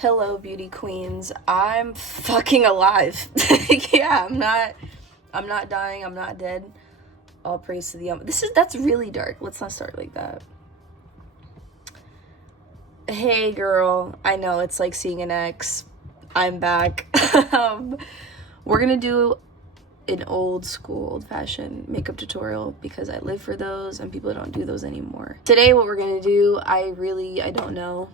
Hello, beauty queens. I'm fucking alive. Yeah, I'm not dying. I'm not dead. All praise to the that's really dark. Let's not start like that. Hey, girl. I know it's like seeing an ex. I'm back. We're gonna do an old school, old-fashioned makeup tutorial because I live for those and people don't do those anymore. Today, what we're gonna do, I don't know.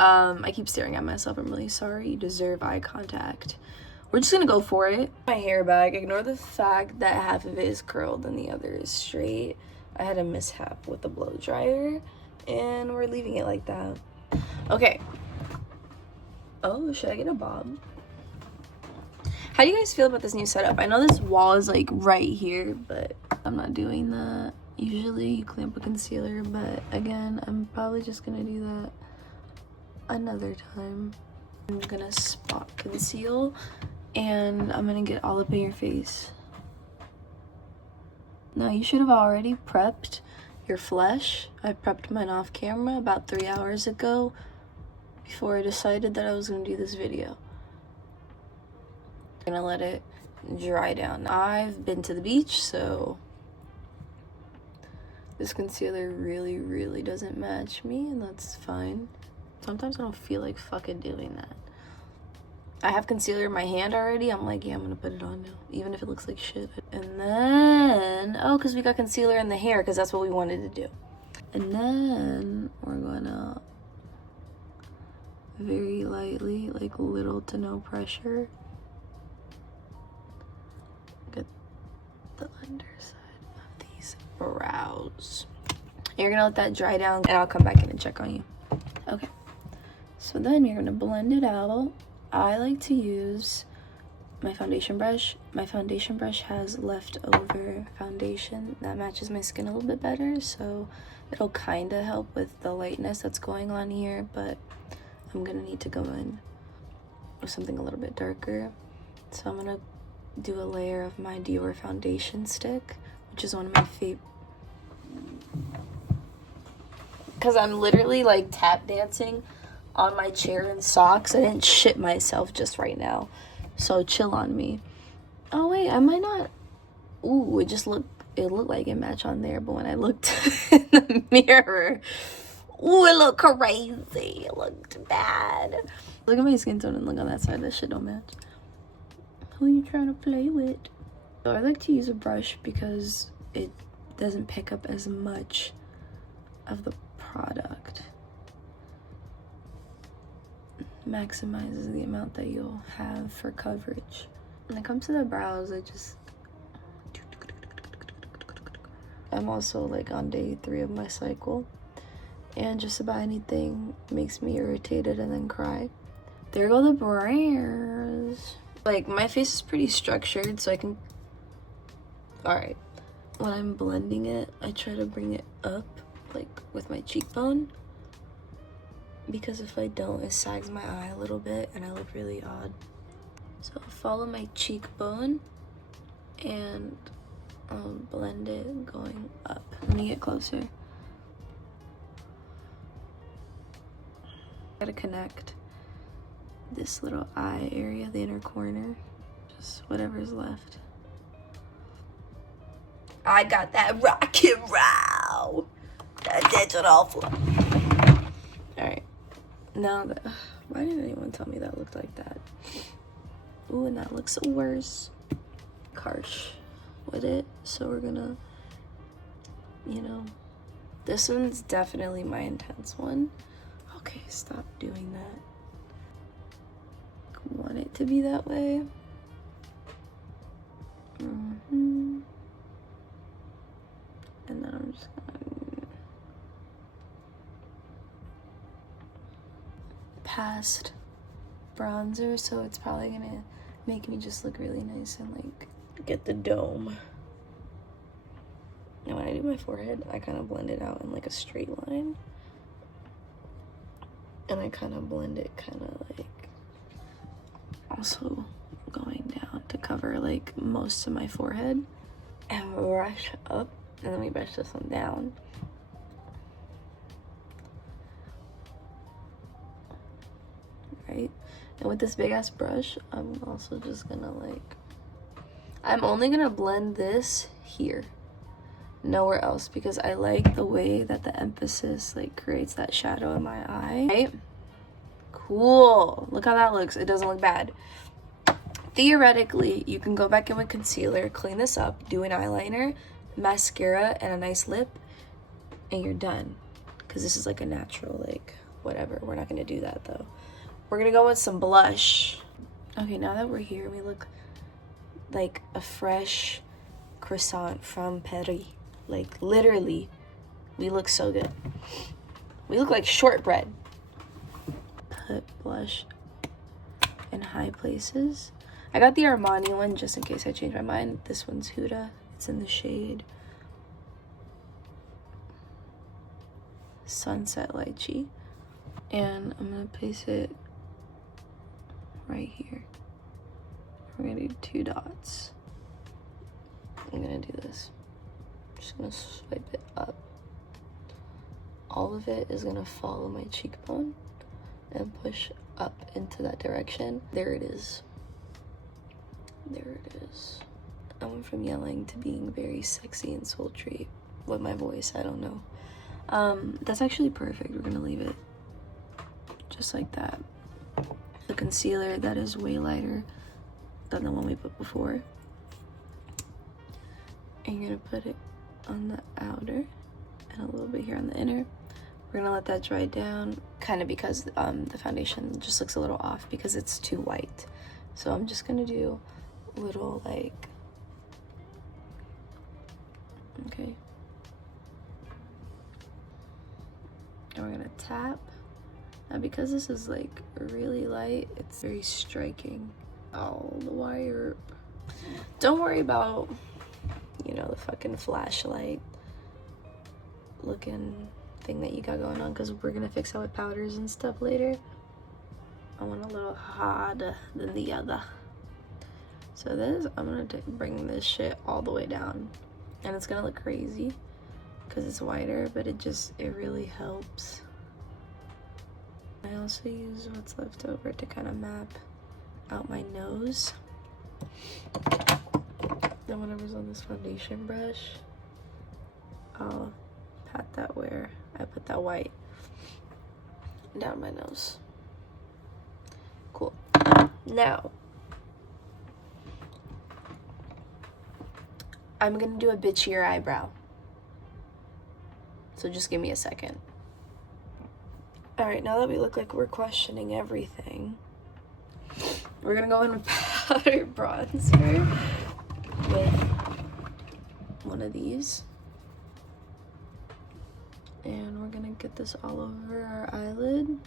I keep staring at myself. I'm really sorry. You deserve eye contact. We're just gonna go for it. My hair back. Ignore the fact that half of it is curled and the other is straight. I had a mishap with the blow dryer and we're leaving it like that. Okay. Oh, should I get a bob? How do you guys feel about this new setup? I know this wall is like right here, but I'm not doing that. Usually you clamp a concealer, but again, I'm probably just gonna do that another time. I'm gonna spot conceal and I'm gonna get all up in your face. Now you should have already prepped your flesh. I prepped mine off camera about 3 hours ago before I decided that I was gonna do this video. I'm gonna let it dry down. I've been to the beach, so this concealer really doesn't match me, and that's fine. Sometimes I don't feel like fucking doing that. I have concealer in my hand already. I'm like, yeah, I'm gonna put it on now, even if it looks like shit. And then, oh, because we got concealer in the hair, because that's what we wanted to do. And then we're gonna very lightly, like little to no pressure, get the underside of these brows. You're gonna let that dry down, and I'll come back in and check on you. Okay. So then you're gonna blend it out. I like to use my foundation brush. My foundation brush has leftover foundation that matches my skin a little bit better, so it'll kind of help with the lightness that's going on here, but I'm gonna need to go in with something a little bit darker. So I'm gonna do a layer of my Dior foundation stick, which is one of my favorite, because I'm literally like tap dancing on my chair in socks. I didn't shit myself just right now, so chill on me. Oh wait, I might not. Ooh, it looked like it matched on there, but when I looked in the mirror, ooh, it looked crazy. It looked bad. Look at my skin tone and look on that side. That shit don't match. Who are you trying to play with? So I like to use a brush because it doesn't pick up as much of the product. Maximizes the amount that you'll have for coverage. When it comes to the brows, I'm also like on day 3 of my cycle, and just about anything makes me irritated and then cry. There go the brows. Like, my face is pretty structured, so I can, all right, when I'm blending it, I try to bring it up like with my cheekbone, because if I don't, it sags my eye a little bit and I look really odd. So I'll follow my cheekbone and blend it going up. Let me get closer. Gotta connect this little eye area, the inner corner, just whatever's left. I got that rock and roll, that digital flow. All right. Now that, why didn't anyone tell me that looked like that? Ooh, and that looks worse. Harsh with it, so we're gonna, you know, this one's definitely my intense one. Okay, stop doing that. I want it to be that way. And then I'm just gonna past bronzer, so it's probably gonna make me just look really nice and like get the dome. And when I do my forehead, I kind of blend it out in like a straight line, and I kind of blend it kind of like also going down to cover like most of my forehead, and brush up, and then we brush this one down. And with this big ass brush, I'm also just gonna like, I'm only gonna blend this here, nowhere else, because I like the way that the emphasis like creates that shadow in my eye. Right? Cool. Look how that looks. It doesn't look bad. Theoretically, you can go back in with concealer, clean this up, do an eyeliner, mascara, and a nice lip, and you're done. Because this is like a natural, like, whatever. We're not going to do that, though. We're going to go with some blush. Okay, now that we're here, we look like a fresh croissant from Paris. Like, literally, we look so good. We look like shortbread. Put blush in high places. I got the Armani one just in case I change my mind. This one's Huda. It's in the shade Sunset Lychee. And I'm going to place it right here. We're going to do 2 dots. I'm going to do this. I'm just going to swipe it up. All of it is going to follow my cheekbone and push up into that direction. There it is. There it is. I went from yelling to being very sexy and sultry with my voice. I don't know. That's actually perfect. We're gonna leave it just like that. The concealer, that is way lighter than the one we put before. And you're gonna put it on the outer and a little bit here on the inner. We're gonna let that dry down, kind of because the foundation just looks a little off because it's too white. So I'm just gonna do little like, okay. And we're gonna tap. Now because this is like really light, it's very striking. Oh, the wire. Don't worry about, you know, the fucking flashlight looking thing that you got going on, because we're gonna fix that with powders and stuff later. I want a little harder than the other. So this, I'm gonna bring this shit all the way down, and it's gonna look crazy because it's wider, but it really helps. I also use what's left over to kind of map out my nose. Then whatever's on this foundation brush, I'll pat that where I put that white down my nose. Cool. Now, I'm gonna do a bitchier eyebrow. So just give me a second. Alright, now that we look like we're questioning everything, we're gonna go in with powder bronzer with one of these. And we're gonna get this all over our eyelid, and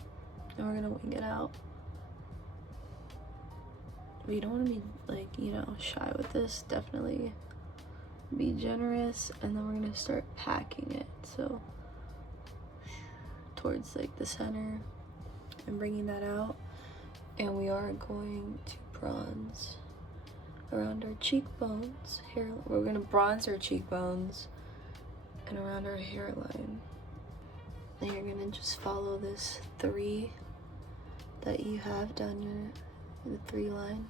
we're gonna wing it out. But you don't want to be like, you know, shy with this. Definitely be generous. And then we're gonna start packing it, so towards like the center and bringing that out. And we are going to bronze around our cheekbones. We're gonna bronze our cheekbones and around our hairline. And you're gonna just follow this 3 that you have down the 3 line.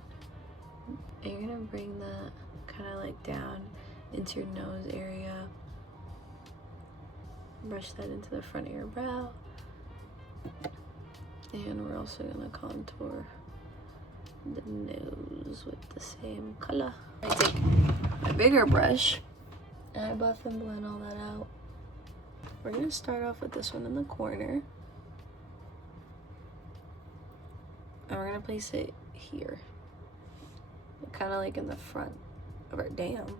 And you're gonna bring that kind of like down into your nose area. Brush that into the front of your brow. And we're also gonna contour the nose with the same color. I take a bigger brush and I buff and blend all that out. We're gonna start off with this one in the corner. And we're gonna place it here. Kind of like in the front of our, damn,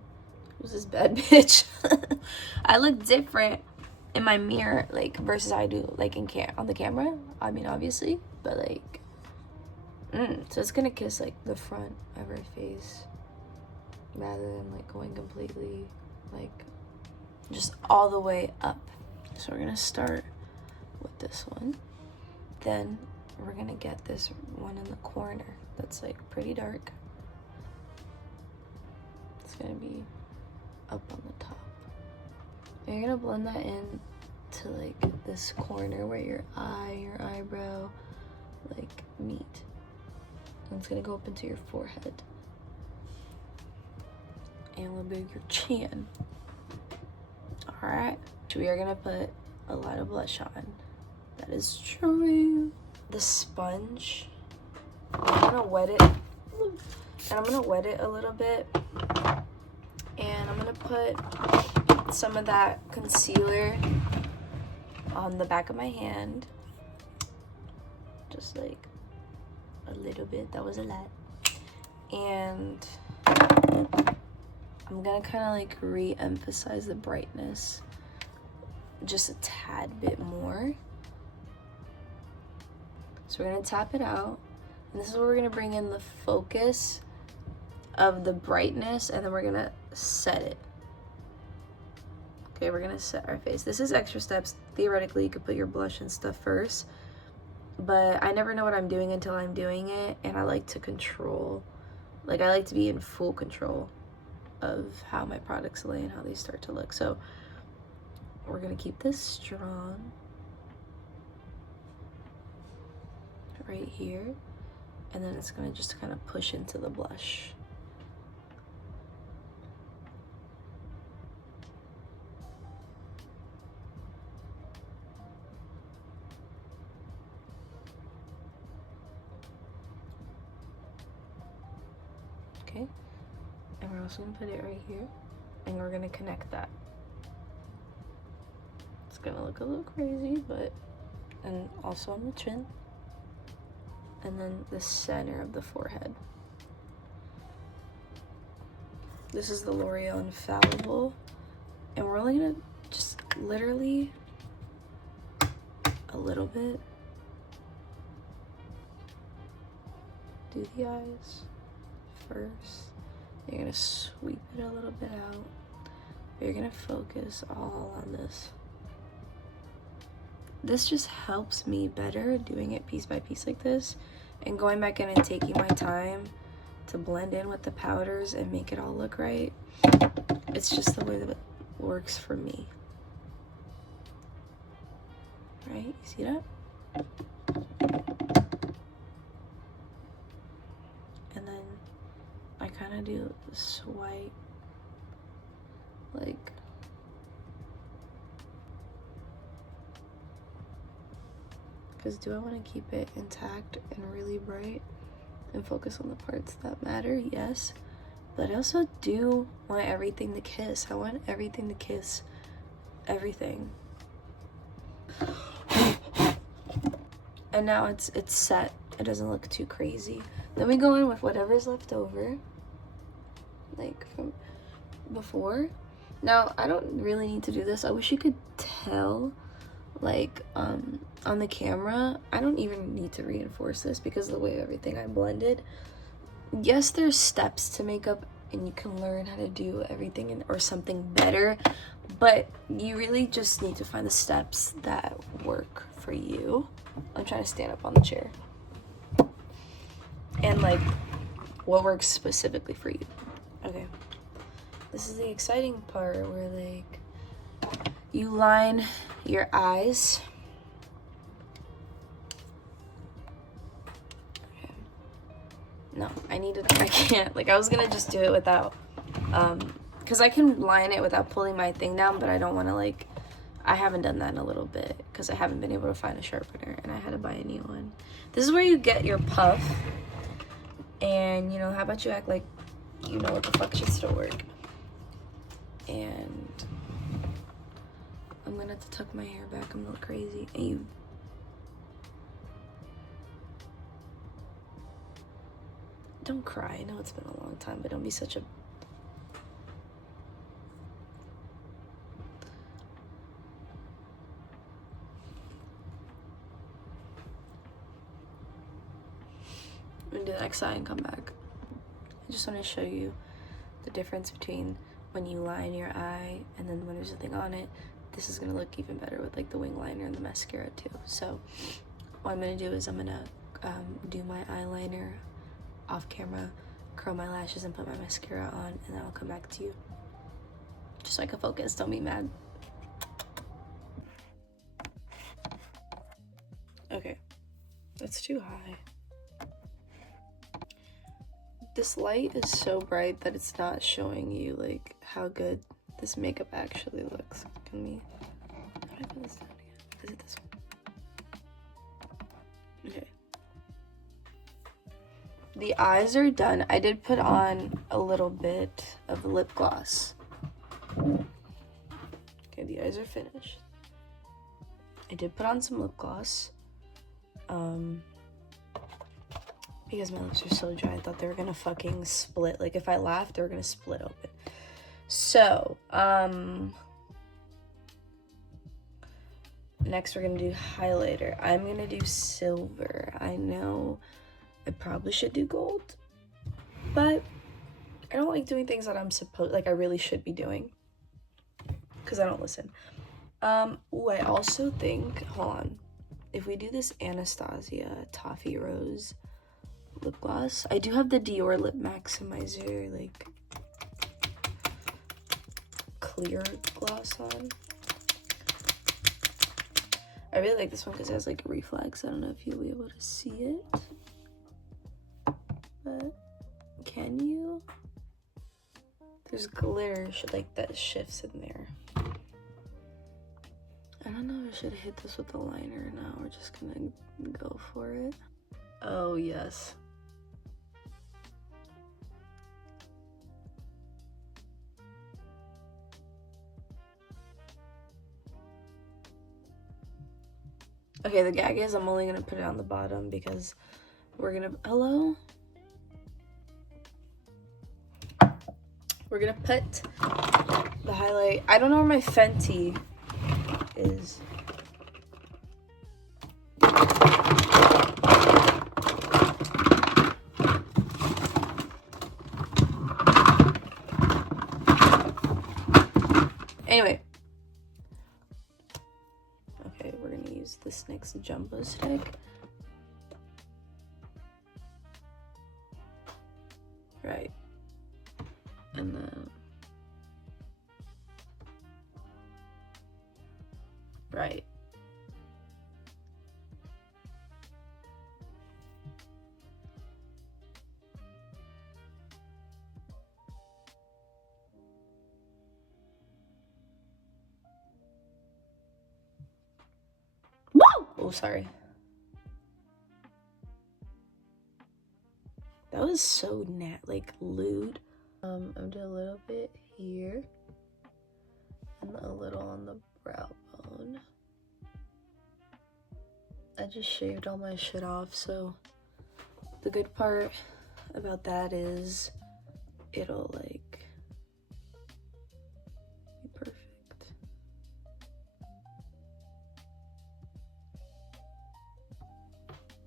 who's this bad bitch? I look different in my mirror, like, versus I do, like, on the camera. I mean, obviously, but, like, so it's gonna kiss, like, the front of her face rather than, like, going completely, like, just all the way up. So we're gonna start with this one. Then we're gonna get this one in the corner that's, like, pretty dark. It's gonna be up on the top. And you're gonna blend that in to like this corner where your eye, your eyebrow like meet. And it's gonna go up into your forehead. And a little bit of your chin. Alright. We are gonna put a lot of blush on. That is true. The sponge, I'm gonna wet it. And I'm gonna wet it a little bit. And I'm gonna put some of that concealer on the back of my hand. Just like a little bit. That was a lot. And I'm gonna kind of like re-emphasize the brightness just a tad bit more. So we're gonna tap it out. And this is where we're gonna bring in the focus of the brightness, and then we're gonna set it. Okay, we're gonna set our face. This is extra steps. Theoretically, you could put your blush and stuff first, but I never know what I'm doing until I'm doing it, and I like to control, like I like to be in full control of how my products lay and how they start to look. So we're gonna keep this strong right here, and then it's gonna just kind of push into the blush. Okay, and we're also gonna put it right here, and we're gonna connect that. It's gonna look a little crazy, but, and also on the chin, and then the center of the forehead. This is the L'Oreal Infallible, and we're only gonna just literally a little bit do the eyes first. You're gonna sweep it a little bit out. You're gonna focus all on this. This just helps me better doing it piece by piece like this, and going back in and taking my time to blend in with the powders and make it all look right. It's just the way that it works for me. Right? You see that? And then I kind of do a swipe, like, because do I want to keep it intact and really bright and focus on the parts that matter? Yes. But I also do want everything to kiss. I want everything to kiss everything. And now it's set. It doesn't look too crazy. Then we go in with whatever's left over, like from before. Now, I don't really need to do this. I wish you could tell, like, on the camera, I don't even need to reinforce this because of the way everything I blended. Yes, there's steps to makeup and you can learn how to do everything or something better, but you really just need to find the steps that work for you. I'm trying to stand up on the chair. And like, what works specifically for you. Okay. This is the exciting part where like, you line your eyes. Okay. No, I can't. Like, I was gonna just do it without, because I can line it without pulling my thing down, but I don't want to, like, I haven't done that in a little bit because I haven't been able to find a sharpener and I had to buy a new one. This is where you get your puff, and, you know, how about you act like you know what the fuck should still work. And I'm gonna have to tuck my hair back. I'm a little crazy. And you, don't cry. I know it's been a long time, but don't be such a... I'm gonna do the next side and come back. I just want to show you the difference between when you line your eye and then when there's nothing on it. This is gonna look even better with like the wing liner and the mascara too. So what I'm gonna do is I'm gonna do my eyeliner off camera, curl my lashes and put my mascara on, and then I'll come back to you. Just so I can focus, don't be mad. Okay, that's too high. This light is so bright that it's not showing you like how good this makeup actually looks. Can we, how do I put this down again? Is it this one? Okay. The eyes are done. I did put on a little bit of lip gloss. Okay, the eyes are finished. I did put on some lip gloss. Because my lips are so dry, I thought they were gonna fucking split. Like if I laughed, they were gonna split open. So, next we're gonna do highlighter. I'm gonna do silver. I know I probably should do gold, but I don't like doing things that I really should be doing, because I don't listen. Ooh, I also think, hold on, if we do this Anastasia Toffee Rose lip gloss, I do have the Dior Lip Maximizer, like, clear gloss on. I really like this one because it has, like, reflex. I don't know if you'll be able to see it, but can you? There's glitter, like, that shifts in there. I don't know if I should hit this with the liner or not. We're just gonna go for it. Oh, yes. Okay, the gag is I'm only gonna put it on the bottom because we're gonna, hello? We're gonna put the highlight, I don't know where my Fenty is. Anyway. Okay, we're gonna use this next jumbo stick. Right. And then right. Woo! Oh, sorry. That was so like lewd. I'm doing a little bit here and a little on the brow bone. I just shaved all my shit off, so the good part about that is it'll like be perfect.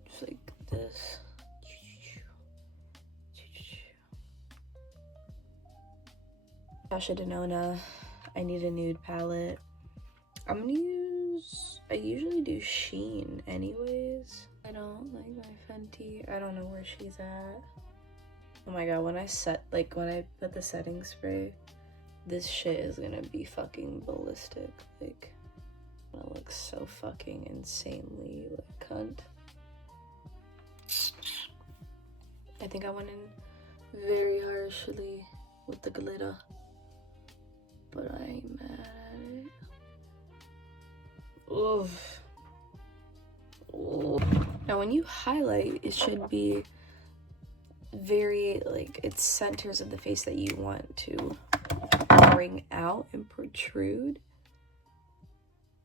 Just like this. Tasha Denona, I need a nude palette. I'm gonna use, I usually do Sheen anyways. I don't like my Fenty. I don't know where she's at. Oh my god, when I put the setting spray, this shit is gonna be fucking ballistic. Like, I'm gonna look so fucking insanely like cunt. I think I went in very harshly with the glitter, but I ain't mad at it. Oof. Oof. Now when you highlight, it should be very, like, it's centers of the face that you want to bring out and protrude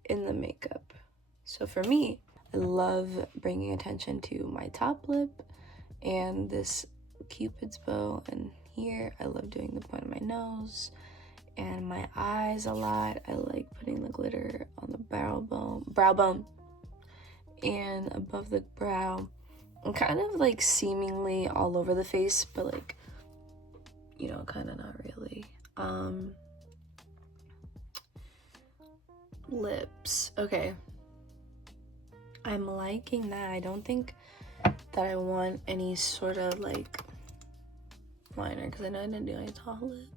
in the makeup. So for me, I love bringing attention to my top lip and this Cupid's bow, and here I love doing the point of my nose and my eyes a lot. I like putting the glitter on the brow bone and above the brow, and kind of like seemingly all over the face, but like, you know, kind of not really. Lips. Okay, I'm liking that. I don't think that I want any sort of like liner because I know I didn't do any top lip.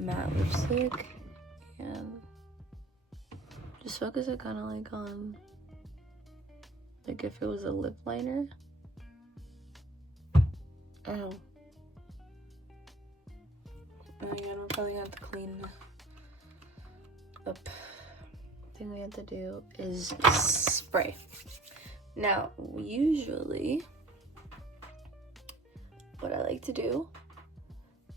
Matte lipstick and just focus it kind of like on, like if it was a lip liner. Oh. And again, we're probably gonna have to clean up. Thing we have to do is spray. Now, usually, what I like to do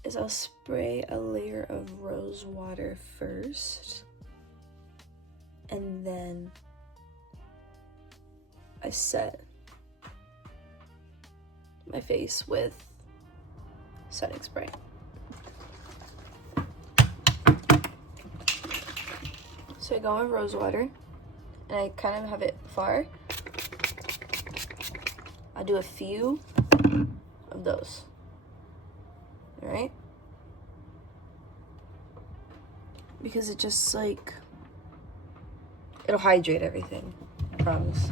is I'll spray a layer of rose water first, and then I set my face with setting spray. So I go with rose water, and I kind of have it far. I do a few of those. All right? Because it just like, it'll hydrate everything, I promise.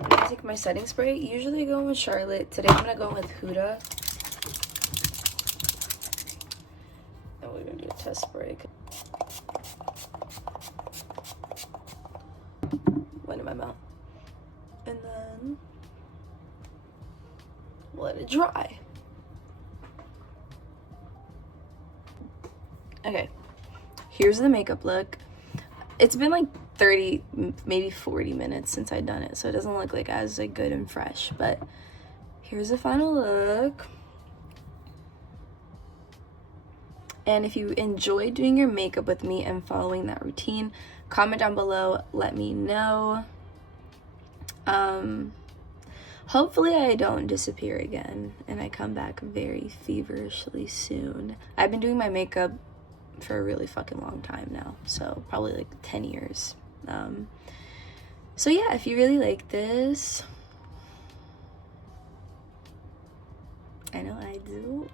I'm gonna take my setting spray. Usually I go in with Charlotte. Today I'm gonna go with Huda. And we're gonna do a test spray. Went in my mouth. And then let it dry. Okay, here's the makeup look. It's been like 30, maybe 40 minutes since I've done it, so it doesn't look like as like good and fresh, but here's the final look. And if you enjoy doing your makeup with me and following that routine, comment down below, let me know. Hopefully I don't disappear again and I come back very feverishly soon. I've been doing my makeup for a really fucking long time now, so probably like 10 years. So yeah, if you really like this, I know I do,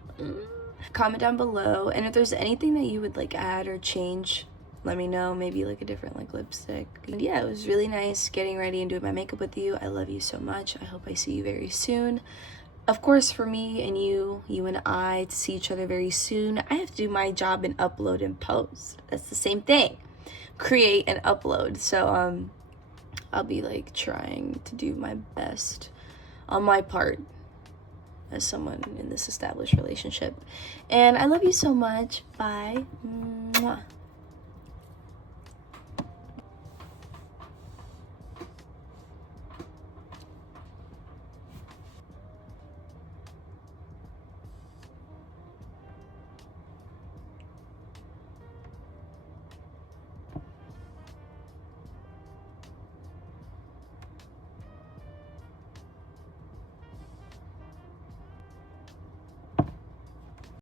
comment down below, and if there's anything that you would like add or change, let me know. Maybe like a different like lipstick. And yeah, it was really nice getting ready and doing my makeup with you. I love you so much. I hope I see you very soon. Of course, for me and you and I to see each other very soon, I have to do my job and upload and post. That's the same thing. Create and upload. So I'll be like trying to do my best on my part as someone in this established relationship. And I love you so much. Bye. Mwah.